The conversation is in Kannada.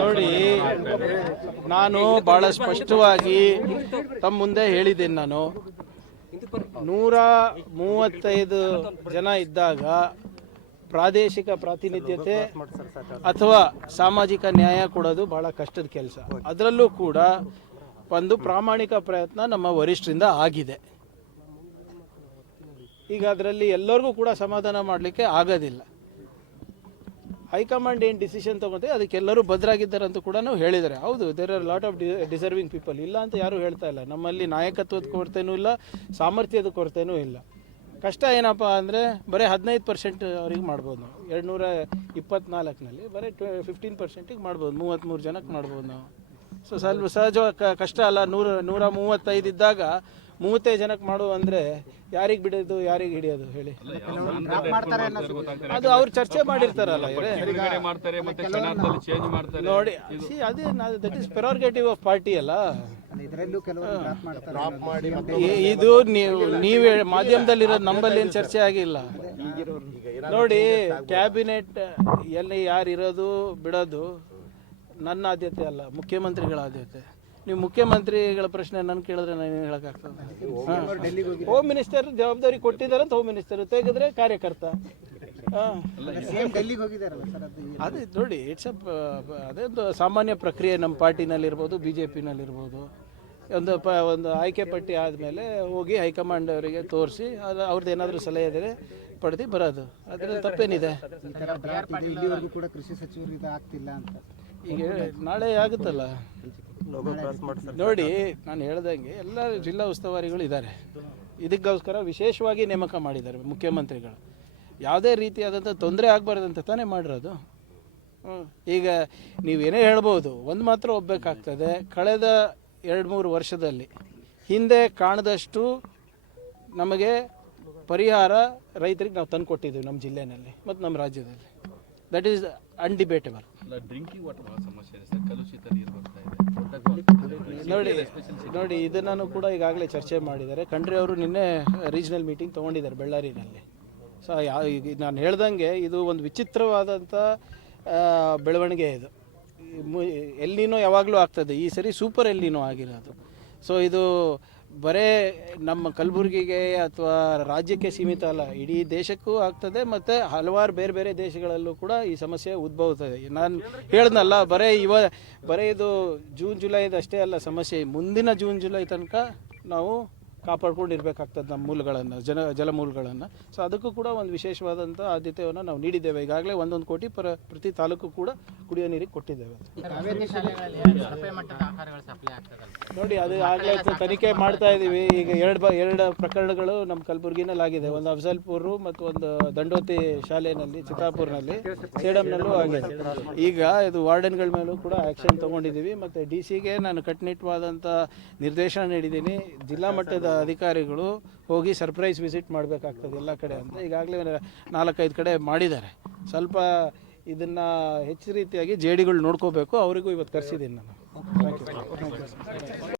ನೋಡಿ, ನಾನು ಬಹಳ ಸ್ಪಷ್ಟವಾಗಿ ತಮ್ಮ ಮುಂದೆ ಹೇಳಿದ್ದೇನೆ. ನಾನು 135 ಜನ ಇದ್ದಾಗ ಪ್ರಾದೇಶಿಕ ಪ್ರಾತಿನಿಧ್ಯತೆ ಅಥವಾ ಸಾಮಾಜಿಕ ನ್ಯಾಯ ಕೊಡೋದು ಬಹಳ ಕಷ್ಟದ ಕೆಲಸ. ಅದರಲ್ಲೂ ಕೂಡ ಒಂದು ಪ್ರಾಮಾಣಿಕ ಪ್ರಯತ್ನ ನಮ್ಮ ವರಿಷ್ಠರಿಂದ ಆಗಿದೆ. ಈಗ ಅದರಲ್ಲಿ ಎಲ್ಲರಿಗೂ ಕೂಡ ಸಮಾಧಾನ ಮಾಡಲಿಕ್ಕೆ ಆಗೋದಿಲ್ಲ. ಹೈಕಮಾಂಡ್ ಏನು ಡಿಸಿಷನ್ ತೊಗೊಂತೀವಿ ಅದಕ್ಕೆಲ್ಲರೂ ಭದ್ರಾಗಿದ್ದಾರೆ ಅಂತ ಕೂಡ ನಾವು ಹೇಳಿದ್ದಾರೆ. ಹೌದು, there are lot of deserving people, ಇಲ್ಲ ಅಂತ ಯಾರೂ ಹೇಳ್ತಾ ಇಲ್ಲ. ನಮ್ಮಲ್ಲಿ ನಾಯಕತ್ವದ ಕೊರತೆನೂ ಇಲ್ಲ, ಸಾಮರ್ಥ್ಯದ ಕೊರತೆನೂ ಇಲ್ಲ. ಕಷ್ಟ ಏನಪ್ಪ ಅಂದರೆ ಬರೀ 15% ಅವ್ರಿಗೆ ಮಾಡ್ಬೋದು ನಾವು. 224ನಲ್ಲಿ ಬರೀ 15%ಗೆ ಮಾಡ್ಬೋದು, 33 ಜನಕ್ಕೆ ಮಾಡ್ಬೋದು ನಾವು. ಸೊ ಸ್ವಲ್ಪ ಸಹಜವಾಗಿ ಕಷ್ಟ ಅಲ್ಲ. 135 ಇದ್ದಾಗ 35 ಜನಕ್ಕೆ ಮಾಡುವ ಅಂದರೆ ಯಾರಿಗೆ ಬಿಡೋದು, ಯಾರಿಗೆ ಹಿಡಿಯೋದು ಹೇಳಿ? ಅದು ಅವ್ರು ಚರ್ಚೆ ಮಾಡಿರ್ತಾರಲ್ಲ. ನೋಡಿ, ಅದೇ ದಟ್ ಈಸ್ ಪ್ರೆರೋಗೇಟಿವ್ ಆಫ್ ಪಾರ್ಟಿ ಅಲ್ಲ. ಇದು ನೀವೇ ಮಾಧ್ಯಮದಲ್ಲಿರೋದು, ನಮ್ಮಲ್ಲಿ ಏನು ಚರ್ಚೆ ಆಗಿಲ್ಲ. ನೋಡಿ, ಕ್ಯಾಬಿನೆಟ್ ಎಲ್ಲಿ ಯಾರು ಇರೋದು ಬಿಡೋದು ನನ್ನ ಆದ್ಯತೆ ಅಲ್ಲ, ಮುಖ್ಯಮಂತ್ರಿಗಳ ಆದ್ಯತೆ. ನೀವು ಮುಖ್ಯಮಂತ್ರಿಗಳ ಪ್ರಶ್ನೆ ನನ್ನ ಕೇಳಿದ್ರೆ ನಾನು ಏನು ಹೇಳೋಕ್ಕಾಗ್ತದೆ? ಹೋಮ್ ಮಿನಿಸ್ಟರ್ ಜವಾಬ್ದಾರಿ ಕೊಟ್ಟಿದ್ದಾರೆ ಅಂತ ಹೋಮ್ ಮಿನಿಸ್ಟರ್ ತೆಗೆದ್ರೆ ಕಾರ್ಯಕರ್ತ. ಅದೇ ನೋಡಿ, ಇಟ್ಸ್ ಅದೊಂದು ಸಾಮಾನ್ಯ ಪ್ರಕ್ರಿಯೆ ನಮ್ಮ ಪಾರ್ಟಿನಲ್ಲಿರ್ಬೋದು, BJPನಲ್ಲಿರ್ಬೋದು. ಒಂದು ಆಯ್ಕೆ ಪಟ್ಟಿ ಆದಮೇಲೆ ಹೋಗಿ ಹೈಕಮಾಂಡ್ ಅವರಿಗೆ ತೋರಿಸಿ ಅವ್ರದ್ದು ಏನಾದರೂ ಸಲಹೆ ಇದ್ದರೆ ಪಡೆದು ಬರೋದು. ಅದರಲ್ಲಿ ತಪ್ಪೇನಿದೆ? ಈಗ ನಾಳೆ ಆಗುತ್ತಲ್ಲ. ನೋಡಿ, ನಾನು ಹೇಳ್ದಂಗೆ ಎಲ್ಲ ಜಿಲ್ಲಾ ಉಸ್ತುವಾರಿಗಳು ಇದ್ದಾರೆ. ಇದಕ್ಕೋಸ್ಕರ ವಿಶೇಷವಾಗಿ ನೇಮಕ ಮಾಡಿದ್ದಾರೆ ಮುಖ್ಯಮಂತ್ರಿಗಳು. ಯಾವುದೇ ರೀತಿಯಾದಂಥ ತೊಂದರೆ ಆಗಬಾರ್ದಂತ ತಾನೇ ಮಾಡಿರೋದು. ಈಗ ನೀವೇನೇ ಹೇಳ್ಬೋದು, ಒಂದು ಮಾತ್ರ ಒಪ್ಪಬೇಕಾಗ್ತದೆ, ಕಳೆದ 2-3 ವರ್ಷದಲ್ಲಿ ಹಿಂದೆ ಕಾಣದಷ್ಟು ನಮಗೆ ಪರಿಹಾರ ರೈತರಿಗೆ ನಾವು ತಂದು ಕೊಟ್ಟಿದ್ದೀವಿ ನಮ್ಮ ಜಿಲ್ಲೆಯಲ್ಲಿ ಮತ್ತು ನಮ್ಮ ರಾಜ್ಯದಲ್ಲಿ. That is undebatable. Drinking water ಬಹಳ ಸಮಸ್ಯೆ ಇದೆ ಸರ್, ಕಲುಷಿತ ನೀರು ಬರ್ತಾ ಇದೆ. ನೋಡಿ ಇದನ್ನು ಕೂಡ ಈಗಾಗಲೇ ಚರ್ಚೆ ಮಾಡಿದ್ದಾರೆ. ಖಂಡ್ರೆ ಅವರು ನಿನ್ನೆ ರೀಜನಲ್ ಮೀಟಿಂಗ್ ತೊಗೊಂಡಿದ್ದಾರೆ ಬೆಳ್ಳಾರಿನಲ್ಲಿ. ಸೊ ನಾನು ಹೇಳ್ದಂಗೆ ಇದು ಒಂದು ವಿಚಿತ್ರವಾದಂಥ ಬೆಳವಣಿಗೆ. ಇದು ಎಲ್ಲಿನೋ ಯಾವಾಗಲೂ ಆಗ್ತದೆ, ಈ ಸರಿ ಸೂಪರ್ ಎಲ್ಲಿನೋ ಆಗಿರೋದು. ಸೊ ಇದು ಬರೇ ನಮ್ಮ ಕಲಬುರಗಿಗೆ ಅಥವಾ ರಾಜ್ಯಕ್ಕೆ ಸೀಮಿತ ಅಲ್ಲ, ಇಡೀ ದೇಶಕ್ಕೂ ಆಗ್ತದೆ. ಮತ್ತು ಹಲವಾರು ಬೇರೆ ಬೇರೆ ದೇಶಗಳಲ್ಲೂ ಕೂಡ ಈ ಸಮಸ್ಯೆ ಉದ್ಭವಿಸ್ತದೆ. ನಾನು ಹೇಳ್ದನಲ್ಲ, ಬರೀ ಇದು ಜೂನ್ ಜುಲೈದು ಅಷ್ಟೇ ಅಲ್ಲ ಸಮಸ್ಯೆ, ಮುಂದಿನ ಜೂನ್ ಜುಲೈ ತನಕ ನಾವು ಕಾಪಾಡ್ಕೊಂಡಿರ್ಬೇಕಾಗ್ತದೆ ನಮ್ಮ ಮೂಲಗಳನ್ನು, ಜಲಮೂಲಗಳನ್ನು. ಸೊ ಅದಕ್ಕೂ ಕೂಡ ಒಂದು ವಿಶೇಷವಾದಂಥ ಆದ್ಯತೆಯನ್ನು ನಾವು ನೀಡಿದ್ದೇವೆ. ಈಗಾಗಲೇ 1 ಕೋಟಿ ಪ್ರತಿ ತಾಲೂಕು ಕೂಡ ಕುಡಿಯೋ ನೀರಿಗೆ ಕೊಟ್ಟಿದ್ದೇವೆ. ನೋಡಿ, ಅದು ಆಗಲೇ ತನಿಖೆ ಮಾಡ್ತಾ ಇದ್ದೀವಿ. ಈಗ ಎರಡು ಪ್ರಕರಣಗಳು ನಮ್ಮ ಕಲಬುರಗಿನಲ್ಲಿ ಆಗಿದೆ. ಒಂದು ಅಫಜಲ್ಪುರ ಮತ್ತು ಒಂದು ದಂಡೋತಿ ಶಾಲೆಯಲ್ಲಿ, ಚಿತ್ತಾಪುರ್ನಲ್ಲಿ, ಸೇಡಂನಲ್ಲೂ ಆಗಿದೆ. ಈಗ ಇದು ವಾರ್ಡನ್ಗಳ ಮೇಲೂ ಕೂಡ ಆ್ಯಕ್ಷನ್ ತೊಗೊಂಡಿದ್ದೀವಿ. ಮತ್ತು DCಗೆ ನಾನು ಕಟ್ಟುನಿಟ್ಟವಾದಂಥ ನಿರ್ದೇಶನ ನೀಡಿದ್ದೀನಿ. ಜಿಲ್ಲಾ ಮಟ್ಟದ ಅಧಿಕಾರಿಗಳು ಹೋಗಿ ಸರ್ಪ್ರೈಸ್ ವಿಸಿಟ್ ಮಾಡಬೇಕಾಗ್ತದೆ ಎಲ್ಲ ಕಡೆ ಅಂತ ಈಗಾಗಲೇ 4-5 ಕಡೆ ಮಾಡಿದ್ದಾರೆ. ಸ್ವಲ್ಪ ಇದನ್ನು ಹೆಚ್ಚು ರೀತಿಯಾಗಿ JDಗಳು ನೋಡ್ಕೋಬೇಕು. ಅವರಿಗೂ ಇವತ್ತು ಕರೆಸಿದ್ದೀನಿ ನಾನು. Thank you.